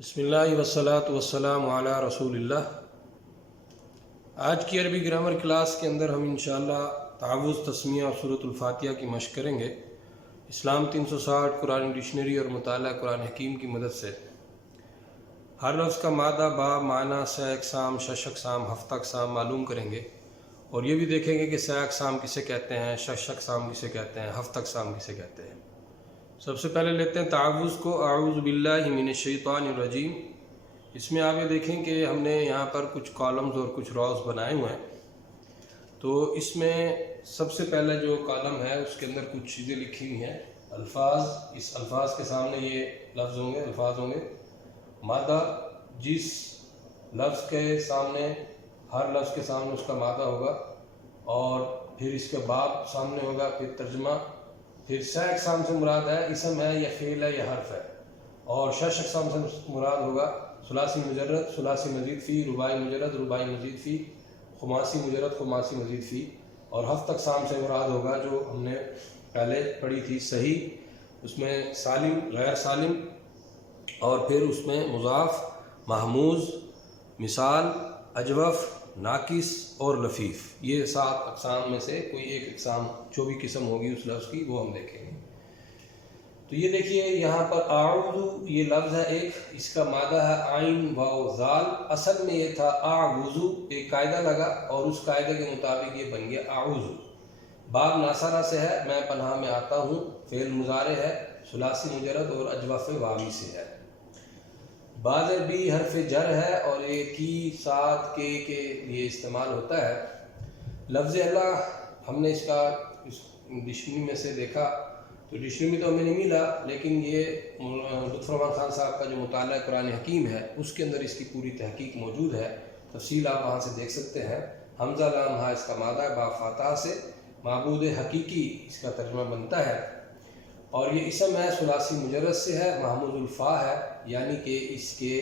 بسم اللہ والصلاۃ والسلام علی رسول اللہ۔ آج کی عربی گرامر کلاس کے اندر ہم انشاءاللہ تعوذ، تسمیہ اور سورۃ الفاتحہ کی مشق کریں گے اسلام 360 قرآن ڈکشنری اور مطالعہ قرآن حکیم کی مدد سے۔ ہر لفظ کا مادہ، باب، معنی، سہ اقسام، شش اقسام، ہفتہ اقسام معلوم کریں گے، اور یہ بھی دیکھیں گے کہ سہ اقسام کسے کہتے ہیں، شش اقسام کسے کہتے ہیں، ہفتہ اقسام کسے کہتے ہیں۔ سب سے پہلے لیتے ہیں تعوذ کو، اعوذ باللہ من الشیطان الرجیم۔ اس میں آپ یہ دیکھیں کہ ہم نے یہاں پر کچھ کالمز اور کچھ راز بنائے ہوئے ہیں۔ تو اس میں سب سے پہلے جو کالم ہے اس کے اندر کچھ چیزیں لکھی ہوئی ہیں، الفاظ۔ اس الفاظ کے سامنے یہ لفظ ہوں گے، الفاظ ہوں گے۔ مادہ، جس لفظ کے سامنے، ہر لفظ کے سامنے اس کا مادہ ہوگا، اور پھر اس کے باب سامنے ہوگا، پھر ترجمہ، پھر سہ اقسام سے مراد ہے اسم ہے یا فعل ہے یا حرف ہے، اور شش اقسام سے مراد ہوگا ثلاثی مجرد، ثلاثی مزید فی، رباعی مجرد، رباعی مزید فی، خماسی مجرد، خماسی مزید فی، اور ہفت اقسام سے مراد ہوگا جو ہم نے پہلے پڑھی تھی صحیح، اس میں سالم، غیر سالم، اور پھر اس میں مضاف، محموز، مثال، اجوف، ناقص اور لفیف۔ یہ 7 اقسام میں سے کوئی ایک اقسام جو بھی قسم ہوگی اس لفظ کی وہ ہم دیکھیں گے۔ تو یہ دیکھیے یہاں پر اعوذ، یہ لفظ ہے ایک، اس کا مادہ ہے عین واو زال۔ اصل میں یہ تھا اعوذ، ایک قاعدہ لگا اور اس قاعدے کے مطابق یہ بن گیا اعوذ۔ باب ناصرہ سے ہے، میں پناہ میں آتا ہوں، فعل مضارع ہے، ثلاثی مجرد اور اجوف واوی سے ہے۔ بعض بھی حرف جر ہے اور ایک ہی ساتھ کے لیے استعمال ہوتا ہے۔ لفظ اللہ ہم نے اس کا ڈکشنری میں سے دیکھا تو ڈکشنری میں تو ہمیں نہیں ملا، لیکن یہ لطف الرحمان خان صاحب کا جو مطالعہ قرآن حکیم ہے اس کے اندر اس کی پوری تحقیق موجود ہے، تفصیل آپ وہاں سے دیکھ سکتے ہیں۔ حمزہ لام ہا اس کا مادہ ہے، با فاتحہ سے معبود حقیقی اس کا ترجمہ بنتا ہے، اور یہ اسم ہے، ثلاثی مجرد سے ہے، محمود الفا ہے، یعنی کہ اس کے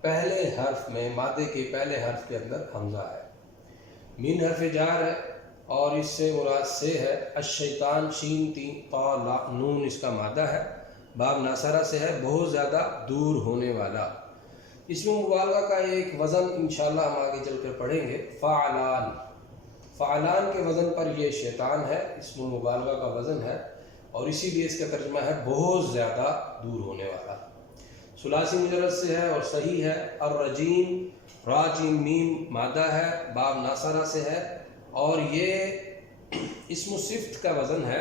پہلے حرف میں، مادے کے پہلے حرف کے اندر حمزہ ہے۔ من حرف جار ہے اور اس سے مراد سے ہے۔ الشیطان، شین، تین، طا، لا، نون اس کا مادہ ہے۔ باب ناصرہ سے ہے، بہت زیادہ دور ہونے والا۔ اس میں مبالغہ کا ایک وزن انشاءاللہ ہم آگے چل کر پڑھیں گے، فعلان۔ فعلان کے وزن پر یہ شیطان ہے، اس میں مبالغہ کا وزن ہے، اور اسی لیے اس کا ترجمہ ہے بہت زیادہ دور ہونے والا۔ ثلاثی مجرد سے ہے اور صحیح ہے۔ الرجیم، را جیم میم مادہ ہے، باب ناصرہ سے ہے، اور یہ اسم صفت کا وزن ہے،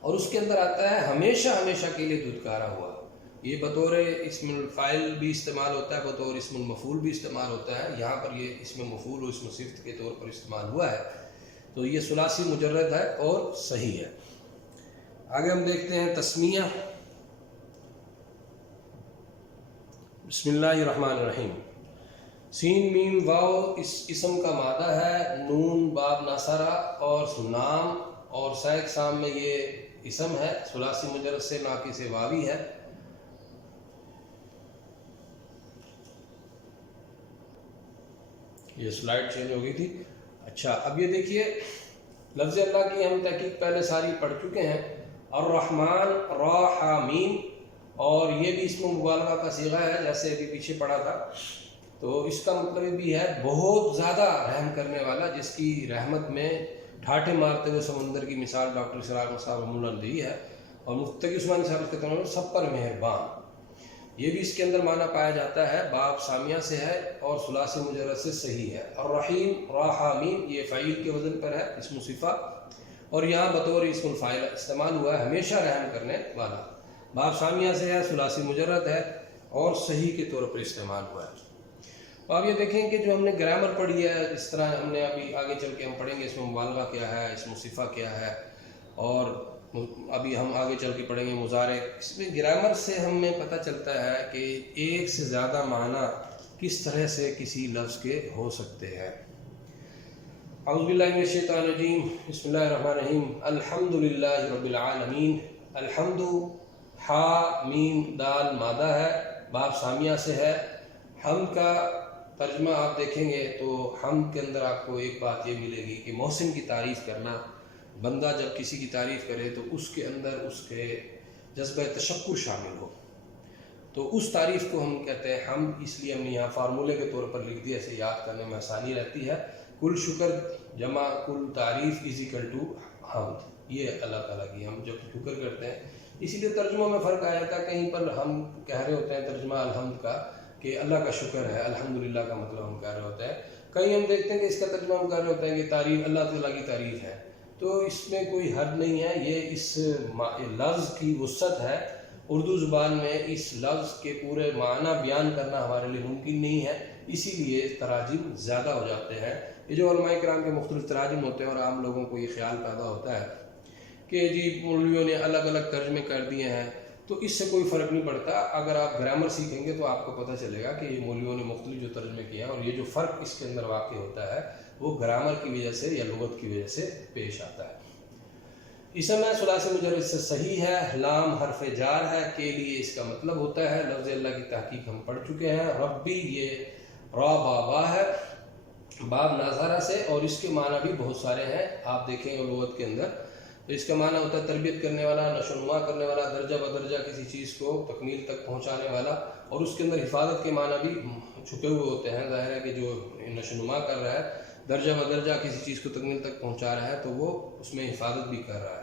اور اس کے اندر آتا ہے ہمیشہ ہمیشہ کے لیے دھتکارا ہوا۔ یہ بطور اسم الفاعل بھی استعمال ہوتا ہے، بطور اسم المفعول بھی استعمال ہوتا ہے۔ یہاں پر یہ اسم مفعول و اسم صفت کے طور پر استعمال ہوا ہے، تو یہ ثلاثی مجرد ہے اور صحیح ہے۔ آگے ہم دیکھتے ہیں تسمیہ۔ بسم اللہ الرحمن الرحیم۔ سین میم واو اس اسم کا مادہ ہے، نون باب ناصرہ اور نام، اور سہ اقسام میں یہ اسم ہے، ثلاثی مجرد سے، ناقص واوی ہے۔ یہ سلائیڈ چینج ہو گئی تھی۔ اچھا، اب یہ دیکھیے لفظ اللہ کی ہم تحقیق پہلے ساری پڑھ چکے ہیں۔ الرحمن، را حا میم، اور یہ بھی اسم مبالغہ کا صیغہ ہے جیسے ابھی پیچھے پڑھا تھا، تو اس کا مطلب بھی ہے بہت زیادہ رحم کرنے والا، جس کی رحمت میں ٹھاٹھے مارتے ہوئے سمندر کی مثال ڈاکٹر اسرار صاحب رحمہ اللہ نے دی ہے، اور مفتی تقی عثمانی صاحب کے طور پر سب پر مہربان۔ یہ بھی اس کے اندر معنی پایا جاتا ہے، باب سامیہ سے ہے اور ثلاثی مجرد سے صحیح ہے۔ الرحیم، را حا میم، یہ فعیل کے وزن پر ہے، اسم صفہ، اور یہاں بطور اسم الفاعل استعمال ہوا ہے، ہمیشہ رحم کرنے والا۔ باب سامیہ سے ہے، ثلاثی مجرد ہے، اور صحیح کے طور پر استعمال ہوا ہے۔ اب یہ دیکھیں کہ جو ہم نے گرامر پڑھی ہے، اس طرح ہم نے ابھی آگے چل کے ہم پڑھیں گے اس میں مبالغہ کیا ہے، اس میں صفہ کیا ہے، اور ابھی ہم آگے چل کے پڑھیں گے مضارع۔ اس میں گرامر سے ہمیں پتہ چلتا ہے کہ ایک سے زیادہ معنی کس طرح سے کسی لفظ کے ہو سکتے ہیں۔ اعوذ باللہ من الشیطان الرجیم، بسم اللہ الرحمن الرحیم۔ الحمد للہ رب العالمین۔ الحمد، حا میم دال مادہ ہے، باب سامیہ سے ہے۔ حمد کا ترجمہ آپ دیکھیں گے تو حمد کے اندر آپ کو ایک بات یہ ملے گی کہ محسن کی تعریف کرنا۔ بندہ جب کسی کی تعریف کرے تو اس کے اندر اس کے جذبہ تشکر شامل ہو۔ تو اس تعریف کو ہم کہتے ہیں حمد، اس لیے ہم نے یہاں فارمولے کے طور پر لکھ دیا، اسے یاد کرنے میں آسانی رہتی ہے۔ کل شکر جمع کل تعریف از اکول ٹو حمد، یہ اللہ تعالیٰ کی ہم جب شکر کرتے ہیں، اسی لیے ترجموں میں فرق آیا تھا۔ کہیں پر ہم کہہ رہے ہوتے ہیں ترجمہ الحمد کا کہ اللہ کا شکر ہے، الحمدللہ کا مطلب ہم کہہ رہے ہوتے ہیں۔ کہیں ہم دیکھتے ہیں کہ اس کا ترجمہ ہم کہہ رہے ہوتے ہیں کہ تعریف اللہ تعالیٰ کی تعریف ہے، تو اس میں کوئی حد نہیں ہے، یہ اس لفظ کی وسعت ہے۔ اردو زبان میں اس لفظ کے پورے معنی بیان کرنا ہمارے لیے ممکن نہیں ہے، اسی لیے تراجم زیادہ ہو جاتے ہیں۔ یہ جو علماء کرام کے مختلف تراجم ہوتے ہیں اور عام لوگوں کو یہ خیال پیدا ہوتا ہے کہ جی مولویوں نے الگ الگ ترجمے کر دیے ہیں، تو اس سے کوئی فرق نہیں پڑتا۔ اگر آپ گرامر سیکھیں گے تو آپ کو پتہ چلے گا کہ یہ مولویوں نے مختلف جو ترجمے کیا ہے، اور یہ جو فرق اس کے اندر واقع ہوتا ہے وہ گرامر کی وجہ سے یا لغت کی وجہ سے پیش آتا ہے۔ اسم ہے ثلاثی مجرد سے صحیح ہے، لام حرف جار ہے، کے لیے اس کا مطلب ہوتا ہے۔ لفظ اللہ کی تحقیق ہم پڑھ چکے ہیں۔ ربی یہ را بابا ہے، باب ناظرہ سے، اور اس کے معنی بھی بہت سارے ہیں، آپ دیکھیں گے لغت کے اندر۔ تو اس کا معنی ہوتا ہے تربیت کرنے والا، نشو و نما کرنے والا، درجہ بدرجہ کسی چیز کو تکمیل تک پہنچانے والا، اور اس کے اندر حفاظت کے معنی بھی چھپے ہوئے ہوتے ہیں۔ ظاہر ہے کہ جو نشو و نما کر رہا ہے، درجہ بدرجہ کسی چیز کو تکمیل تک پہنچا رہا ہے، تو وہ اس میں حفاظت بھی کر رہا ہے۔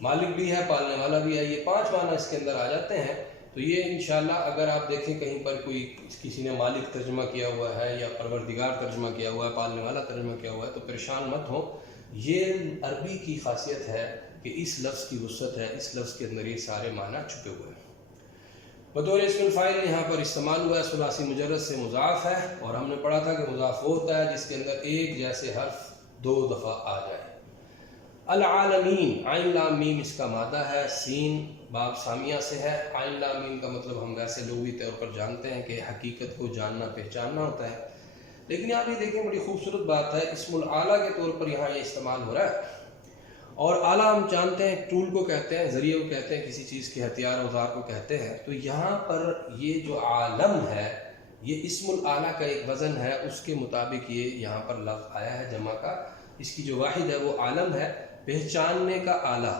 مالک بھی ہے، پالنے والا بھی ہے، یہ 5 معنی اس کے اندر آ جاتے ہیں۔ تو یہ انشاءاللہ اگر آپ دیکھیں کہیں پر کوئی کسی نے مالک ترجمہ کیا ہوا ہے یا پروردگار ترجمہ کیا ہوا ہے، پالنے والا ترجمہ کیا ہوا ہے، تو پریشان مت ہو، یہ عربی کی خاصیت ہے کہ اس لفظ کی وسعت ہے، اس لفظ کے اندر یہ سارے معنی چھپے ہوئے ہیں۔ بطور اسم الفاعل یہاں پر استعمال ہوا ہے، ثلاثی مجرد سے مضاف ہے، اور ہم نے پڑھا تھا کہ مضاف وہ ہوتا ہے جس کے اندر ایک جیسے حرف 2 دفعہ آ جائے۔ العالمین، عین لام میم اس کا مادہ ہے، سین باب سامیہ سے ہے۔ عین لام میم کا مطلب ہم ویسے لغوی طور پر جانتے ہیں کہ حقیقت کو جاننا پہچاننا ہوتا ہے، لیکن آپ یہ دیکھیں بڑی خوبصورت بات ہے، اسم الاعلیٰ کے طور پر یہاں یہ استعمال ہو رہا ہے۔ اور اعلیٰ ہم جانتے ہیں ٹول کو کہتے ہیں، ذریعے کو کہتے ہیں، کسی چیز کے ہتھیار اوزار کو کہتے ہیں۔ تو یہاں پر یہ جو عالم ہے، یہ اسم الاعلیٰ کا ایک وزن ہے، اس کے مطابق یہ یہاں پر لفظ آیا ہے جمع کا۔ اس کی جو واحد ہے وہ عالم ہے، پہچاننے کا آلہ۔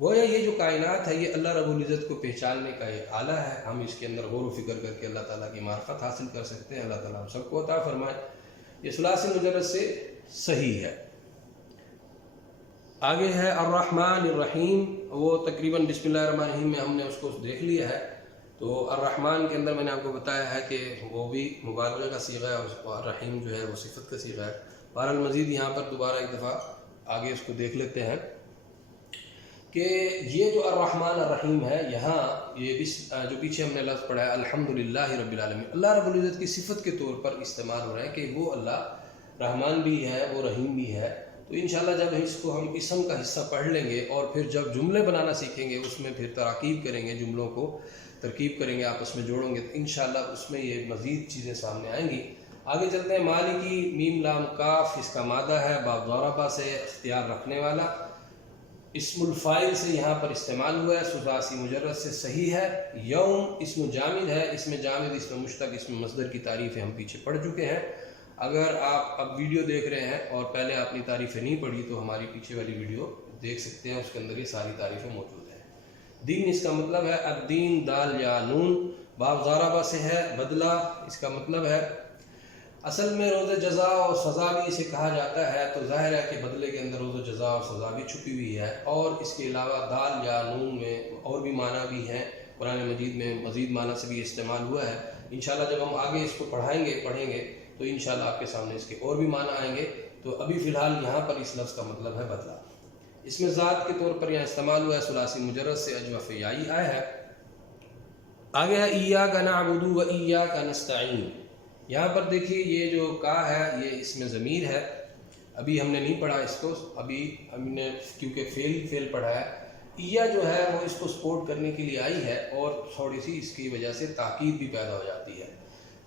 گویا یہ جو کائنات ہے یہ اللہ رب العزت کو پہچاننے کا ایک آلہ ہے۔ ہم اس کے اندر غور و فکر کر کے اللہ تعالیٰ کی معرفت حاصل کر سکتے ہیں۔ اللہ تعالیٰ ہم سب کو عطا فرمائے۔ یہ ثلاثی مجرد سے صحیح ہے۔ آگے ہے الرحمن الرحیم، وہ تقریباً بسم اللہ الرحمن الرحیم میں ہم نے اس کو دیکھ لیا ہے۔ تو الرحمن کے اندر میں نے آپ کو بتایا ہے کہ وہ بھی مبالغہ کا صیغہ ہے، اور الرحیم جو ہے وہ صفت کا صیغہ ہے۔ بہرحال مزید یہاں پر دوبارہ ایک دفعہ آگے اس کو دیکھ لیتے ہیں کہ یہ جو الرحمن الرحیم ہے، یہاں یہ جو پیچھے ہم نے لفظ پڑھا ہے الحمدللہ رب العالمین، اللہ رب العزت کی صفت کے طور پر استعمال ہو رہا ہے کہ وہ اللہ رحمان بھی ہے، وہ رحیم بھی ہے۔ تو انشاءاللہ جب اس کو ہم اسم کا حصہ پڑھ لیں گے اور پھر جب جملے بنانا سیکھیں گے، اس میں پھر تراکیب کریں گے، جملوں کو ترکیب کریں گے، آپس میں جوڑیں گے، تو انشاءاللہ اس میں یہ مزید چیزیں سامنے آئیں گی۔ آگے چلتے ہیں۔ مالکی، میم لام کاف اس کا مادہ ہے، باب ضربہ سے اختیار رکھنے والا، اسم الفاعل سے یہاں پر استعمال ہوا ہے، ثلاثی مجرد سے صحیح ہے۔ یوم اسم جامد ہے، اسم جامد اسم مشتق اسم مصدر کی تعریفیں ہم پیچھے پڑھ چکے ہیں۔ اگر آپ اب ویڈیو دیکھ رہے ہیں اور پہلے آپ نے تعریفیں نہیں پڑھی تو ہماری پیچھے والی ویڈیو دیکھ سکتے ہیں، اس کے اندر یہ ساری تعریفیں موجود ہیں۔ دین اس کا مطلب ہے الدین، دال یا نون، باب ضربہ سے ہے، بدلہ اس کا مطلب ہے۔ اصل میں روز جزا اور سزا بھی اسے کہا جاتا ہے، تو ظاہر ہے کہ بدلے کے اندر روز جزا اور سزا بھی چھپی ہوئی ہے۔ اور اس کے علاوہ دال یا نون میں اور بھی معنی بھی ہیں، قرآن مجید میں مزید معنی سے بھی استعمال ہوا ہے۔ انشاءاللہ جب ہم آگے اس کو پڑھیں گے تو انشاءاللہ آپ کے سامنے اس کے اور بھی معنی آئیں گے۔ تو ابھی فی الحال یہاں پر اس لفظ کا مطلب ہے بدلہ۔ اس میں ذات کے طور پر یہاں استعمال ہوا ہے، ثلاثی مجرد سے اجوف یائی آیا ہے۔ آگے ہے ایاک نعبد و ایاک نستعین۔ یہاں پر دیکھیے یہ جو کا ہے یہ اس میں ضمیر ہے، ابھی ہم نے نہیں پڑھا اس کو، ابھی ہم نے کیونکہ فعل پڑھا ہے۔ ایا جو ہے وہ اس کو سپورٹ کرنے کے لیے آئی ہے، اور تھوڑی سی اس کی وجہ سے تاکید بھی پیدا ہو جاتی ہے۔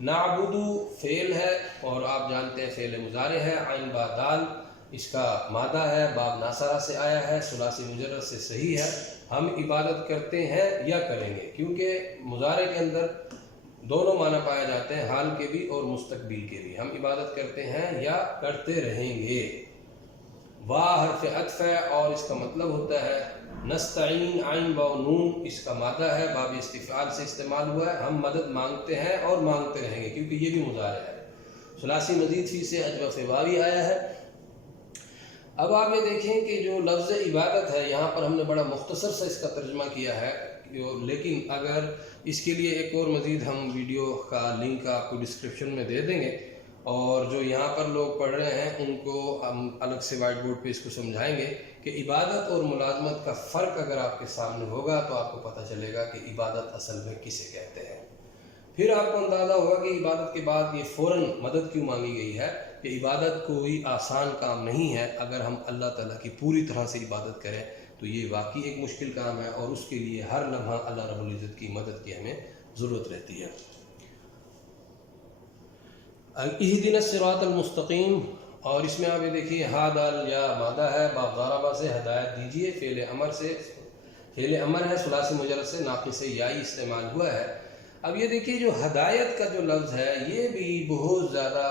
نعبد فعل ہے، اور آپ جانتے ہیں فعل مضارع ہے، عین با دال اس کا مادہ ہے، باب ناصرہ سے آیا ہے، ثلاثی مجرد سے صحیح ہے۔ ہم عبادت کرتے ہیں یا کریں گے، کیونکہ مضارع کے اندر دونوں معنی پائے جاتے ہیں، حال کے بھی اور مستقبل کے بھی۔ ہم عبادت کرتے ہیں یا کرتے رہیں گے۔ واہ حرف عطف ہے، اور اس کا مطلب ہوتا ہے نستعین عین و نون اس کا مادہ ہے، باب استفعال سے استعمال ہوا ہے، ہم مدد مانگتے ہیں اور مانگتے رہیں گے، کیونکہ یہ بھی مضارع ہے۔ ثلاثی مزید فی سے اجوف واوی آیا ہے۔ اب آپ یہ دیکھیں کہ جو لفظ عبادت ہے یہاں پر ہم نے بڑا مختصر سا اس کا ترجمہ کیا ہے، لیکن اگر اس کے لیے ایک اور مزید ہم ویڈیو کا لنک آپ کو ڈسکرپشن میں دے دیں گے، اور جو یہاں پر لوگ پڑھ رہے ہیں ان کو ہم الگ سے وائٹ بورڈ پہ اس کو سمجھائیں گے کہ عبادت اور ملازمت کا فرق اگر آپ کے سامنے ہوگا تو آپ کو پتہ چلے گا کہ عبادت اصل میں کسے کہتے ہیں۔ پھر آپ کو اندازہ ہوگا کہ عبادت کے بعد یہ فوراً مدد کیوں مانگی گئی ہے، کہ عبادت کوئی آسان کام نہیں ہے۔ اگر ہم اللہ تعالیٰ کی پوری طرح سے عبادت کریں تو یہ واقعی ایک مشکل کام ہے، اور اس کے لیے ہر لمحہ اللہ رب العزت کی مدد کی ہمیں ضرورت رہتی ہے۔ اہدنا الصراط المستقیم، اور اس میں آپ یہ دیکھیے ہا دال یا مادہ ہے، باب ضربہ سے ہدایت دیجیے، فعل امر ہے، ثلاثی مجرد سے ناقص یائی استعمال ہوا ہے۔ اب یہ دیکھیے جو ہدایت کا جو لفظ ہے یہ بھی بہت زیادہ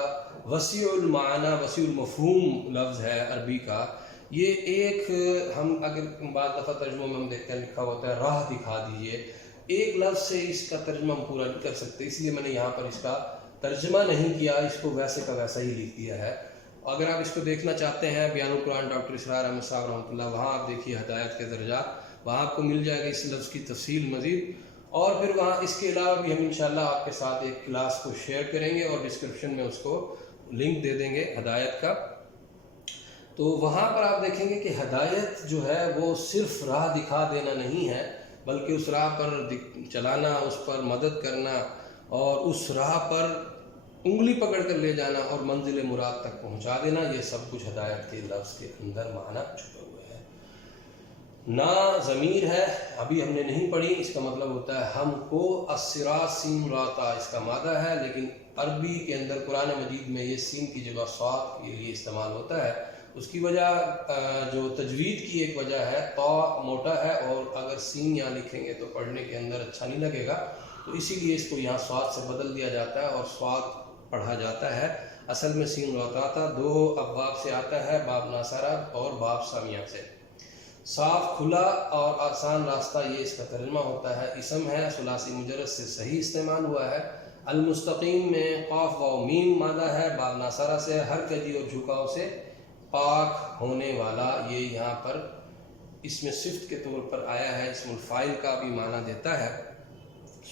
وسیع المعنی وسیع المفہوم لفظ ہے عربی کا۔ یہ ایک ہم اگر بعض دفعہ ترجموں میں ہم دیکھتے ہیں لکھا ہوتا ہے راہ دکھا دیجیے، ایک لفظ سے اس کا ترجمہ ہم پورا نہیں کر سکتے، اس لیے میں نے یہاں پر اس کا ترجمہ نہیں کیا، اس کو ویسے کا ویسا ہی لکھ دیا ہے۔ اگر آپ اس کو دیکھنا چاہتے ہیں بیان القرآن ڈاکٹر اسرار احمد صاحب رحمۃ اللہ، وہاں آپ دیکھیے ہدایت کے درجات، وہاں آپ کو مل جائے گا اس لفظ کی تفصیل مزید، اور پھر وہاں اس کے علاوہ بھی ہم انشاءاللہ آپ کے ساتھ ایک کلاس کو شیئر کریں گے اور ڈسکرپشن میں اس کو لنک دے دیں گے ہدایت کا۔ تو وہاں پر آپ دیکھیں گے کہ ہدایت جو ہے وہ صرف راہ دکھا دینا نہیں ہے، بلکہ اس راہ پر چلانا، اس پر مدد کرنا، اور اس راہ پر انگلی پکڑ کر لے جانا اور منزل مراد تک پہنچا دینا، یہ سب کچھ ہدایت کے لفظ کے اندر معنی چھپے ہوئے ہیں۔ نا ضمیر ہے، ابھی ہم نے نہیں پڑھی، اس کا مطلب ہوتا ہے ہم کو، الصراط سین راتا اس کا مادہ ہے، لیکن عربی کے اندر قرآن مجید میں یہ سین کی جگہ صاد کے لیے استعمال ہوتا ہے۔ اس کی وجہ جو تجوید کی ایک وجہ ہے، طا موٹا ہے اور اگر سین یہاں لکھیں گے تو پڑھنے کے اندر اچھا نہیں لگے گا، تو اسی لیے اس کو یہاں صاد سے بدل دیا جاتا ہے اور صاد پڑھا جاتا ہے۔ اصل میں سین روتا تھا، دو ابواب سے آتا ہے، باب ناصرہ اور باب سامیہ سے۔ صاف کھلا اور آسان راستہ، یہ اس کا ترجمہ ہوتا ہے۔ اسم ہے، ثلاثی مجرد سے صحیح استعمال ہوا ہے۔ المستقیم میں قاف و میم مادہ ہے، باب ناصرہ سے، ہر کجی اور جھکاؤ سے پاک ہونے والا، یہ یہاں پر اس میں صفت کے طور پر آیا ہے، اسم الفاعل کا بھی معنی دیتا ہے۔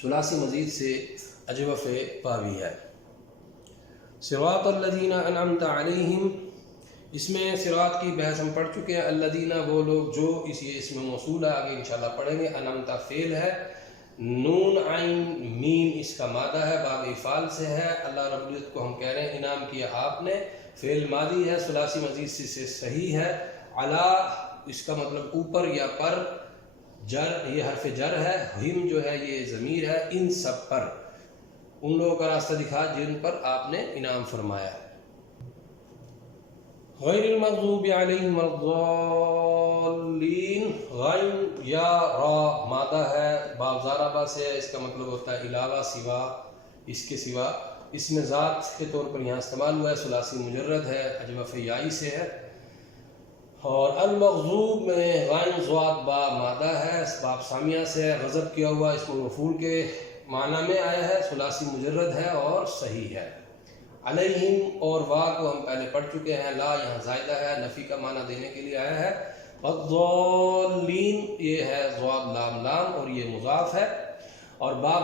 ثلاثی مزید سے اجوف واوی ہے۔ صراط الذین انعمت علیہم، اس میں صراط کی بحث ہم پڑھ چکے ہیں۔ الذین وہ لوگ جو، اس یہ اسم موصول ہے، آگے انشاءاللہ پڑھیں گے۔ انعمت فعل ہے، نون عین میم اس کا مادہ ہے، باب افعال سے ہے۔ اللہ رب العزت کو ہم کہہ رہے ہیں انعام کیا آپ نے، فعل ماضی ہے، ثلاثی مزید سے صحیح ہے۔ علی اس کا مطلب اوپر یا پر، جر یہ حرف جر ہے، ہم جو ہے یہ ضمیر ہے، ان سب پر، ان لوگوں کا راستہ دکھا جن پر آپ نے انعام فرمایا۔ غیر المغضوب علیہم الضالین، غین یا را مادہ ہے، باب ضربہ سے ہے، اس کا مطلب ہوتا ہے علاوہ، سوا، اس کے سوا، اس میں ذات کے طور پر یہاں استعمال ہوا ہے، ثلاثی مجرد ہے، اجوف یائی سے ہے۔ اور المغضوب میں غین ضاد با مادہ ہے، باب سامیہ سے ہے، غضب کیا ہوا، اسم مفعول کے معنی میں آیا ہے، ثلاثی مجرد ہے اور صحیح ہے۔ علیہم اور وا کو ہم پہلے پڑھ چکے ہیں، لا یہاں زائدہ ہے، نفی کا معنی دینے کے لیے آیا ہے۔ الضالین یہ ہے ضاد لام لام اور یہ مضاف ہے، اور باب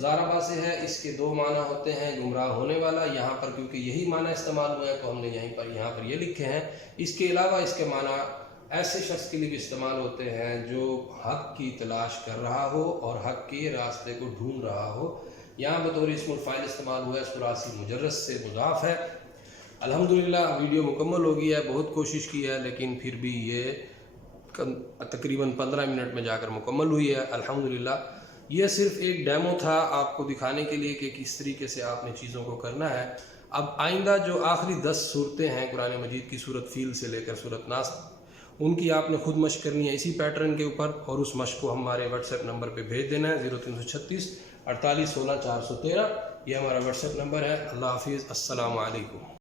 ضربہ سے ہے، اس کے دو معنی ہوتے ہیں، گمراہ ہونے والا، یہاں پر کیونکہ یہی معنی استعمال ہوئے ہیں تو ہم نے یہاں پر یہ لکھے ہیں۔ اس کے علاوہ اس کے معنی ایسے شخص کے لیے بھی استعمال ہوتے ہیں جو حق کی تلاش کر رہا ہو اور حق کے راستے کو ڈھونڈ رہا ہو۔ یہاں بطور اسم الفاعل استعمال ہوا ہے، ثلاثی مجرد سے مضاف ہے۔ الحمدللہ ویڈیو مکمل ہو گئی ہے، بہت کوشش کی ہے لیکن پھر بھی یہ تقریباً 15 منٹ میں جا کر مکمل ہوئی ہے الحمدللہ۔ یہ صرف ایک ڈیمو تھا آپ کو دکھانے کے لیے کہ کس طریقے سے آپ نے چیزوں کو کرنا ہے۔ اب آئندہ جو آخری 10 صورتیں ہیں قرآن مجید کی، سورۃ فیل سے لے کر سورۃ ناس، ان کی آپ نے خود مشق کرنی ہے اسی پیٹرن کے اوپر، اور اس مشق کو ہمارے واٹس ایپ نمبر پہ بھیج دینا ہے 0336 48 16 413، یہ ہمارا واٹس ایپ نمبر ہے۔ اللہ حافظ، السلام علیکم۔